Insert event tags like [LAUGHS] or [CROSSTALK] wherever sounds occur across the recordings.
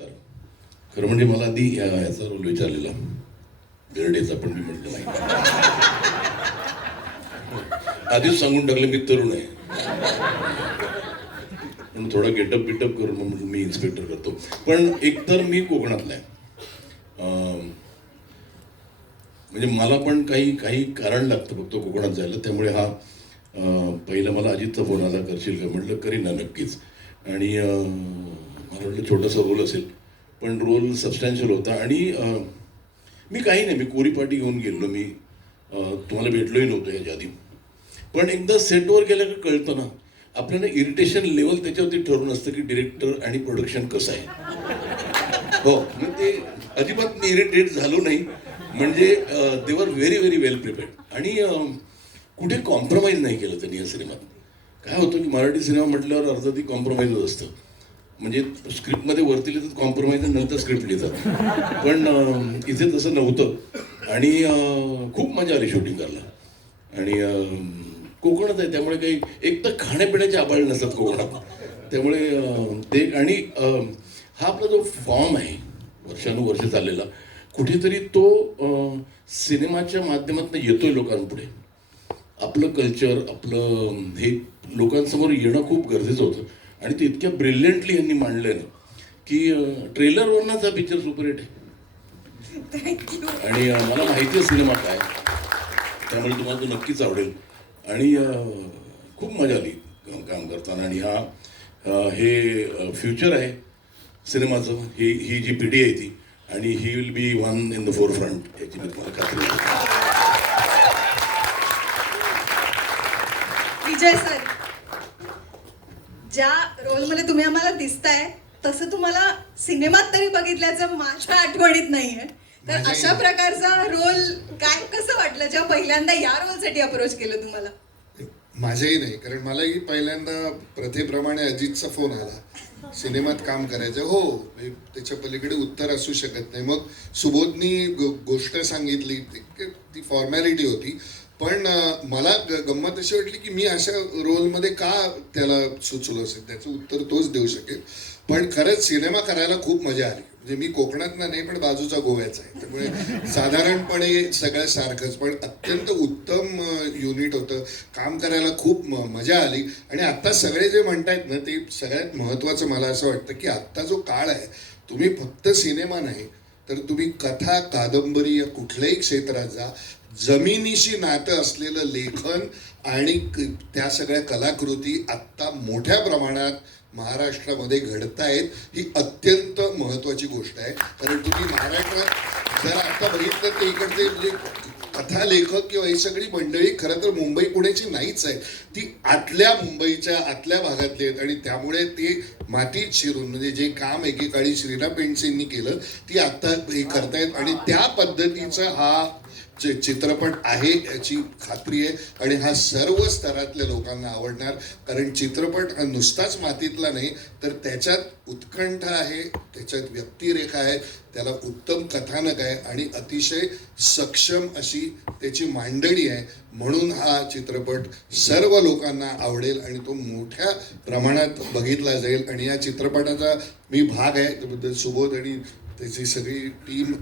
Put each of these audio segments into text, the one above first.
नमस्कार. खरं म्हणजे मला आधी याचा रोल विचारलेला. बेर्डेचा पण मी म्हटलं नाही. आधीच सांगून टाकले मी तरुण आहे. पण थोडा गेटअप बिटअप करून मग मी इन्स्पेक्टर करतो. पण एकतर मी कोकणातला आहे. म्हणजे मला पण काही काही कारण लागतं फक्त कोकणात जायला. त्यामुळे हा पहिला मला अजितचा फोन आला करशील का? म्हटलं करीन ना नक्कीच. आणि मला वाटलं छोटासा रोल असेल. पण रोल सबस्टॅन्शियल होता आणि मी काही नाही मी कोरी पार्टी घेऊन गेलो मी तुम्हाला भेटलोही नव्हतो याच्या आधी. पण एकदा सेटवर गेलं कळतं ना आपल्याला इरिटेशन लेवल त्याच्यावरती ठरून असतं की डिरेक्टर आणि प्रोडक्शन कसं आहे. हो मग ते अजिबात मी इरिटेट झालो नाही. म्हणजे they were very very well prepared आणि कुठे कॉम्प्रोमाइज नाही केलं त्यांनी या सिनेमात. काय होतं की मराठी सिनेमा म्हटल्यावर अर्ध ती कॉम्प्रोमाइजच असतं. म्हणजे स्क्रिप्टमध्ये वरती लिहितात कॉम्प्रोमाइज नंतर स्क्रिप्ट लिहितात. पण इथे तसं नव्हतं. आणि खूप मजा आली शूटिंग करायला. आणि कोकणात आहे त्यामुळे काही एक तर खाण्यापिण्याचे आबाळ नसतात कोकणात. त्यामुळे ते आणि हा आपला जो फॉर्म आहे वर्षानुवर्ष चाललेला कुठेतरी तो सिनेमाच्या माध्यमातून येतोय लोकांपुढे. आपलं कल्चर आपलं हे लोकांसमोर येणं खूप गरजेचं होतं. आणि ते इतक्या ब्रिलियंटली यांनी मांडलंय ना की ट्रेलरवरनंच हा पिक्चर सुपरहिट आहे. आणि मला माहिती आहे सिनेमा काय त्यामुळे तुम्हाला तो नक्कीच आवडेल. आणि खूप मजा आली काम- करताना. आणि हा हे फ्युचर आहे सिनेमाचं. ही ही जी पिढी आहे ती. आणि ही will be one in the forefront याची मी तुम्हाला खात्री विजय सर. ज्या रोलमध्ये तुम्ही आम्हाला दिसताय तसं तुम्हाला सिनेमात तरी बघितल्याचं माझ्या आठवणीत नाहीये. तर माझ्याही अशा. प्रकारचा रोल काय कसं वाटलं जेव्हा पहिल्यांदा या रोलसाठी अप्रोच केलं तुम्हाला? माझ्याही नाही कारण मलाही पहिल्यांदा प्रथेप्रमाणे अजितचा फोन आला. सिनेमात काम करायचं. हो त्याच्या पलीकडे उत्तर असू शकत नाही. मग सुबोधनी गोष्ट सांगितली ती फॉर्मॅलिटी होती. पण मला गंमत अशी वाटली की मी अशा रोलमध्ये का त्याला सुचलो असेल? त्याचं उत्तर तोच देऊ शकेल. पण खरंच सिनेमा करायला खूप मजा आली. म्हणजे मी कोकणातला नाही पण बाजूचा गोव्याचा आहे. त्यामुळे साधारणपणे सगळ्या सारखंच. पण अत्यंत उत्तम युनिट होतं. काम करायला खूप मजा आली. आणि आत्ता सगळे जे म्हणतायत ना ते सगळ्यात महत्त्वाचं मला असं वाटतं की आत्ता जो काळ आहे तुम्ही फक्त सिनेमा नाही तर तुम्ही कथा कादंबरी या कुठल्याही क्षेत्रात जा. जमिनीशी नातं असलेलं लेखन आणि क- त्या सगळ्या कलाकृती आत्ता मोठ्या प्रमाणात महाराष्ट्रामध्ये घडतायत ही अत्यंत महत्त्वाची गोष्ट आहे. कारण तुम्ही महाराष्ट्रात जर आता बघितलं तर इकडचे म्हणजे कथा लेखक किंवा ही सगळी मंडळी खरं तर मुंबई पुण्याची नाहीच आहे ती आतल्या मुंबईच्या आतल्या भागातली आहेत आणि त्यामुळे ते मातीत शिरून म्हणजे जे काम एकेकाळी श्रीना पेंडसेंनी केलं ती आत्ता हे करतायत. आणि त्या पद्धतीचा हा जे चित्रपट आहे याची खात्री आहे आणि हा सर्व स्तरातल्या लोकांना आवडणार. कारण चित्रपट हा नुसताच मातीतला नाही तर त्याच्यात उत्कंठा आहे त्याच्यात व्यक्तिरेखा आहे त्याला उत्तम कथानक आहे आणि अतिशय सक्षम अशी त्याची मांडणी आहे. म्हणून हा चित्रपट सर्व लोकांना आवडेल आणि तो मोठ्या प्रमाणात बघितला जाईल. आणि या चित्रपटाचा मी भाग आहे त्याबद्दल सुबोध आणि त्याची सगळी टीम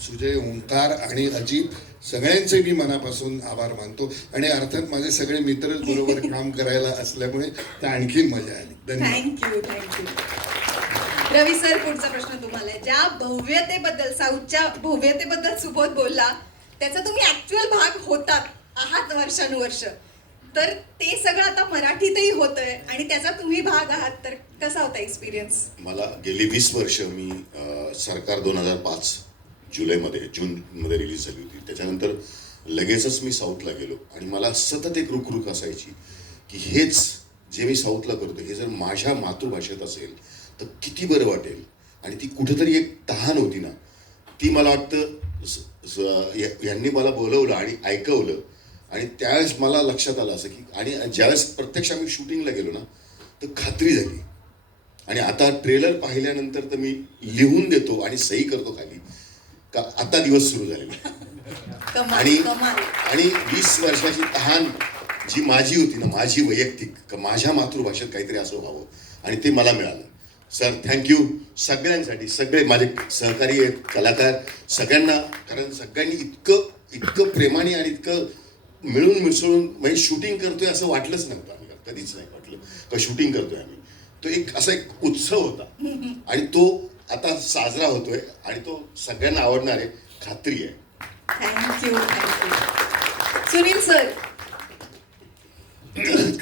सुजय ओंकार आणि अजित सगळ्यांचे मी मनापासून आभार मानतो. आणि अर्थात माझे सगळे मित्रच बरोबर [LAUGHS] काम करायला असल्यामुळे त्या आणखीन मजा आली. धन्यवाद. थँक्यू थँक्यू रवी सर पुढचा प्रश्न तुम्हाला ज्या भव्यतेबद्दल साऊथच्या भव्यतेबद्दल सुबोध बोलला त्याचा तुम्ही ऍक्च्युअल भाग होतात आहात वर्षानुवर्ष. तर ते सगळं आता मराठीतही होतंय आणि त्याचा तुम्ही भाग आहात. तर कसा होता एक्सपिरियन्स मला गेली वीस वर्ष मी अ, सरकार दोन हजार पाच जुलैमध्ये जूनमध्ये रिलीज झाली होती. त्याच्यानंतर लगेचच मी साऊथला गेलो. आणि मला सतत एक रुखरुख असायची की हेच जे मी साऊथला करतो हे जर माझ्या मातृभाषेत असेल तर किती बरं वाटेल? आणि ती कुठेतरी एक तहान होती ना. ती मला वाटतं स- स- या- यांनी मला बोलवलं आणि ऐकवलं. आणि त्यावेळेस मला लक्षात आलं असं की आणि ज्यावेळेस प्रत्यक्ष आम्ही शूटिंगला गेलो ना तर खात्री झाली. आणि आता ट्रेलर पाहिल्यानंतर तर मी लिहून देतो आणि सही करतो खाली. का आता दिवस सुरू झालेला कमाल आणि आणि वीस वर्षाची तहान जी माझी होती ना माझी वैयक्तिक का माझ्या मातृभाषेत काहीतरी असं व्हावं आणि ते मला मिळालं. सर थँक्यू सगळ्यांसाठी. सगळे माझे सहकारी आहेत कलाकार सगळ्यांना कारण सगळ्यांनी इतकं इतकं प्रेमाने आणि इतकं मिळून मिसळून म्हणजे शूटिंग करतोय असं वाटलंच नव्हतं आम्ही कधीच नाही वाटलं. का शूटिंग करतोय आम्ही. तो एक असा एक उत्सव होता. आणि तो आता साजरा होतोय आणि तो सगळ्यांना आवडणार आहे. खात्री आहे थँक्यू थँक्यू सुनील सर.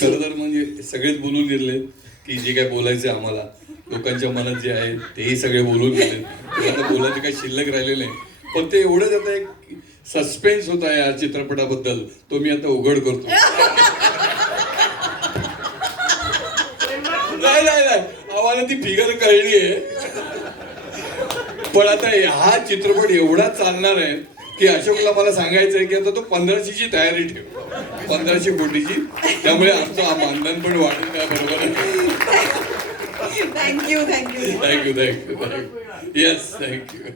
खरं तर म्हणजे सगळेच बोलून गेले की जे काय बोलायचं आम्हाला लोकांच्या मनात जे आहे तेही सगळे बोलून गेले आता बोलायचं काही शिल्लक राहिलेलं नाही. पण ते एवढंच आता एक सस्पेन्स होता या चित्रपटाबद्दल. तो मी आता उघड करतो. नाही नाही नाही. आम्हाला ती फिगर कळली आहे पण आता हा चित्रपट एवढा चालणार आहे की अशोकला मला सांगायचं आहे की आता तो पंधराशेची तयारी ठेव. पंधराशे कोटीची. त्यामुळे आमचं हा मानधन पण वाढेल त्या बरोबर thank you thank you thank you thank you thank you yes thank you